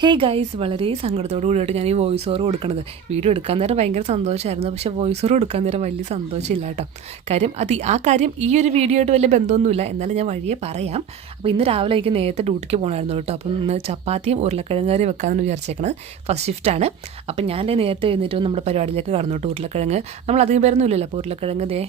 Hey guys വളരെ സങ്കടത്തോടു കൂടിയിട്ട് ഞാൻ ഈ വോയിസ് ഓവർ കൊടുക്കണത്. വീഡിയോ എടുക്കാൻ നേരം ഭയങ്കര സന്തോഷമായിരുന്നു പക്ഷേ വോയിസ് ഓവർ കൊടുക്കാൻ നേരം വലിയ സന്തോഷമില്ല കേട്ടോ. കാര്യം അത് ആ കാര്യം ഈ ഒരു വീഡിയോ ആയിട്ട് വലിയ ബന്ധമൊന്നുമില്ല. എന്നാലും ഞാൻ വഴിയെ പറയാം. അപ്പോൾ ഇന്ന് രാവിലെ എനിക്ക് നേരത്തെ ഡ്യൂട്ടിക്ക് പോകണമായിരുന്നു കേട്ടോ. അപ്പം ഇന്ന് ചപ്പാത്തിയും ഉരുളക്കിഴങ്ങ് കറി വെക്കാമെന്ന് വിചാരിച്ചേക്കണത് ഫസ്റ്റ് ഷിഫ്റ്റാണ് അപ്പം ഞാൻ നേരത്തെ എഴുന്നേറ്റ് നമ്മുടെ പരിപാടിയിലേക്ക് കടന്നോട്ട് ഉരുളക്കിഴങ്ങ്. നമ്മൾ അധികം പേരൊന്നുമില്ലല്ലോ അപ്പോൾ ഉരുളക്കിഴങ്ങ് ദേ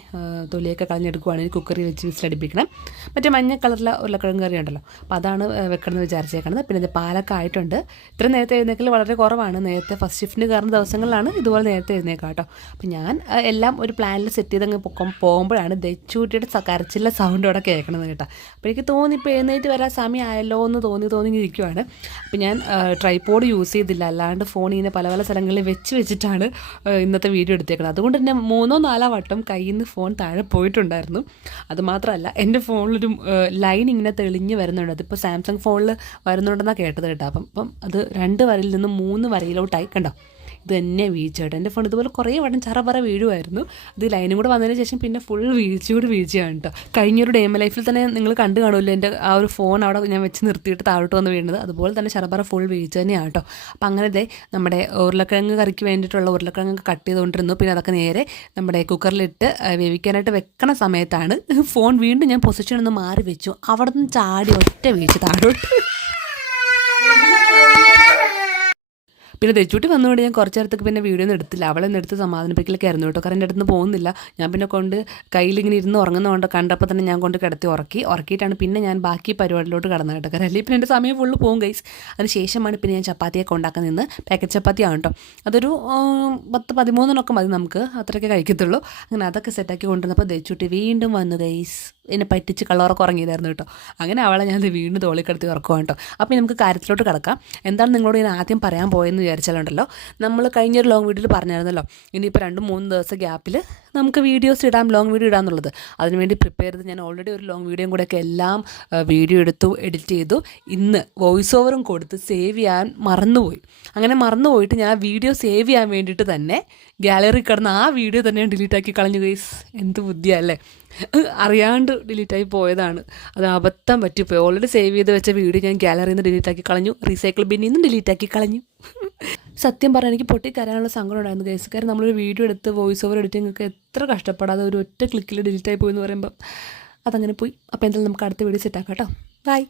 തൊലിയൊക്കെ കളഞ്ഞെടുക്കുവാണെങ്കിൽ കുക്കറി വെച്ച് വിസിലടിപ്പിക്കണം മറ്റേ മഞ്ഞ കളറിലെ ഉരുളക്കിഴങ്ങ് കറി ഉണ്ടല്ലോ അപ്പോൾ അതാണ് വെക്കണമെന്ന് വിചാരിച്ചേക്കണത്. പിന്നെ ഇത് പാലൊക്കെ ആയിട്ടുണ്ട്. ഇത്ര നേരത്തെ എഴുന്നേക്കൽ വളരെ കുറവാണ്. നേരത്തെ ഫസ്റ്റ് ഷിഫ്റ്റിന് കയറുന്ന ദിവസങ്ങളിലാണ് ഇതുപോലെ നേരത്തെ എഴുന്നേക്കാം കേട്ടോ. അപ്പോൾ ഞാൻ എല്ലാം ഒരു പ്ലാനിൽ സെറ്റ് ചെയ്തങ്ങ് പൊക്കം പോകുമ്പോഴാണ് ദച്ചൂട്ടിയുടെ സ- കരച്ചിലെ സൗണ്ട് അവിടെ കേൾക്കണത് കേട്ടോ. അപ്പോൾ എനിക്ക് തോന്നി ഇപ്പോൾ എഴുന്നേറ്റ് വരാൻ സമയമായല്ലോ എന്ന് തോന്നി തോന്നി ഇരിക്കുവാണ്. ഞാൻ ട്രൈപോഡ് യൂസ് ചെയ്തില്ല. അല്ലാണ്ട് ഫോൺ ഇങ്ങനെ പല പല സ്ഥലങ്ങളിൽ വെച്ച് വെച്ചിട്ടാണ് ഇന്നത്തെ വീഡിയോ എടുത്തേക്കുന്നത് അതുകൊണ്ട് തന്നെ മൂന്നോ നാലോ വട്ടം കയ്യിൽ നിന്ന് ഫോൺ താഴെ പോയിട്ടുണ്ടായിരുന്നു. അതുമാത്രമല്ല എന്റെ ഫോണിലൊരു ലൈൻ ഇങ്ങനെ തെളിഞ്ഞ് വരുന്നുണ്ട്. അതിപ്പോൾ സാംസങ് ഫോണിൽ വരുന്നുണ്ടെന്നാണ് കേട്ടത് കേട്ടോ. അപ്പം അപ്പം അത് രണ്ട് വരയിൽ നിന്ന് മൂന്ന് വരയിലോട്ടായി കണ്ടോ? ഇത് തന്നെ വീഴ്ചയായിട്ട് എന്റെ ഫോൺ ഇതുപോലെ കുറേ വട്ടം ചറപറ വീഴുമായിരുന്നു. അത് ലൈനും കൂടെ വന്നതിന് ശേഷം പിന്നെ ഫുൾ വീഴ്ചയോട് വീഴ്ചയാണ് കേട്ടോ. കഴിഞ്ഞൊരു ഡേമ ലൈഫിൽ തന്നെ നിങ്ങൾ കണ്ടു കാണുമല്ലോ എന്റെ ആ ഒരു ഫോൺ അവിടെ ഞാൻ വെച്ച് നിർത്തിയിട്ട് താഴോട്ട് വന്ന് വീണത് അതുപോലെ തന്നെ ചറപറ ഫുൾ വീഴ്ച തന്നെയാണ് കേട്ടോ. അപ്പം അങ്ങനെ ദേ നമ്മുടെ ഉരുളക്കിഴങ്ങ് കറിക്ക് വേണ്ടിയിട്ടുള്ള ഉരുളക്കിഴങ്ങ് കട്ട് ചെയ്തുകൊണ്ടിരുന്നു. പിന്നെ അതൊക്കെ നേരെ നമ്മുടെ കുക്കറിലിട്ട് വേവിക്കാനായിട്ട് വെക്കണ സമയത്താണ് ഫോൺ വീണ്ടും ഞാൻ പൊസിഷനിൽ നിന്ന് മാറി വെച്ചു. അവിടെ നിന്ന് ചാടി ഒറ്റ വീഴ്ച താഴോട്ട്. പിന്നെ തെച്ചൂട്ടി വന്നുകൊണ്ട് ഞാൻ കുറച്ച് നേരത്തേക്ക് പിന്നെ വീഡിയോ ഒന്നും എടുത്തില്ല. അവളെ എടുത്ത് സമാധാനിപ്പിക്കലൊക്കെ ആയിരുന്നു കേട്ടോ. കാരണം എന്റെ അടുത്ത് പോകുന്നില്ല. ഞാൻ പിന്നെ കൊണ്ട് കയ്യിലിങ്ങനെ ഇരുന്ന് ഉറങ്ങുന്നതുകൊണ്ട് കണ്ടപ്പോൾ തന്നെ ഞാൻ കൊണ്ട് കിടത്തി ഉറക്കി. ഉറക്കിയിട്ടാണ് പിന്നെ ഞാൻ ബാക്കി പരിപാടിയിലോട്ട് കടന്നത് കേട്ടോ. കാരണം അല്ലെങ്കിൽ പിന്നെ എന്റെ സമയം ഫുള്ള് പോകും ഗൈസ് അതിന് ശേഷമാണ് പിന്നെ ഞാൻ ചപ്പാത്തിയൊക്കെ ഉണ്ടാക്കാൻ നിന്ന് പാക്കറ്റ് ചപ്പാത്തിയാണ് കേട്ടോ. അതൊരു പത്ത് പതിമൂന്നിനൊക്കെ മതി നമുക്ക്. അത്രയൊക്കെ കഴിക്കത്തുള്ളൂ. അങ്ങനെ അതൊക്കെ സെറ്റാക്കി കൊണ്ടുവന്നപ്പോൾ ദച്ചുട്ടി വീണ്ടും വന്നു ഗൈസ് എന്നെ പറ്റിച്ച് കള്ളറൊക്കെ ഉറങ്ങിയതായിരുന്നു കേട്ടോ. അങ്ങനെ അവളെ ഞാൻ വീണ്ടും തോളിക്കടത്തി ഉറക്കുവാണ് കേട്ടോ. അപ്പോൾ നമുക്ക് കാര്യത്തിലോട്ട് കിടക്കാം. എന്താണ് നിങ്ങളോട് ഞാൻ ആദ്യം പറയാൻ പോയെന്ന് വിചാരിച്ചാലുണ്ടല്ലോ. നമ്മൾ കഴിഞ്ഞൊരു ലോങ് വീഡിയോയിൽ പറഞ്ഞായിരുന്നല്ലോ. ഇനിയിപ്പോൾ രണ്ട് മൂന്ന് ദിവസം ഗ്യാപ്പിൽ നമുക്ക് വീഡിയോസ് ഇടാം ലോങ് വീഡിയോ ഇടാന്നുള്ളത്. അതിനുവേണ്ടി പ്രിപ്പയർ ചെയ്ത് ഞാൻ ഓൾറെഡി ഒരു ലോങ് വീഡിയോയും കൂടെയൊക്കെ എല്ലാം വീഡിയോ എടുത്തു എഡിറ്റ് ചെയ്തു. ഇന്ന് വോയിസ് ഓവറും കൊടുത്ത് സേവ് ചെയ്യാൻ മറന്നുപോയി. അങ്ങനെ മറന്നുപോയിട്ട് ഞാൻ വീഡിയോ സേവ് ചെയ്യാൻ വേണ്ടിയിട്ട് തന്നെ ഗാലറി കിടന്ന് ആ വീഡിയോ തന്നെ ഡിലീറ്റ് ആക്കി കളഞ്ഞു. ഗൈസ് എന്ത് ബുദ്ധിയല്ലേ അറിയാണ്ട് ഡിലീറ്റായി പോയതാണ്. അത് അബദ്ധം പറ്റിപ്പോയി. ഓൾറെഡി സേവ് ചെയ്ത് വെച്ച വീഡിയോ ഞാൻ ഗാലറിയിൽ നിന്ന് ഡിലീറ്റ് ആക്കി കളഞ്ഞു. റീസൈക്കിൾ ബിന്നിൽ നിന്ന് ഡിലീറ്റ് ആക്കി കളഞ്ഞു. സത്യം പറഞ്ഞാൽ എനിക്ക് പൊട്ടിക്കരാനുള്ള സങ്കടം ഉണ്ടായിരുന്നു കേസ് കാരണം നമ്മളൊരു വീഡിയോ എടുത്ത് വോയിസ് ഓവർ എഡിറ്റിംഗ് ഒക്കെ എത്ര കഷ്ടപ്പെടാതെ ഒരു ഒറ്റ ക്ലിക്കിൽ ഡിലീറ്റ് ആയി പോയി എന്ന് പറയുമ്പോൾ അതങ്ങനെ പോയി. അപ്പോൾ എന്തായാലും നമുക്ക് അടുത്ത വീഡിയോ സെറ്റാക്കാം കേട്ടോ. ബൈ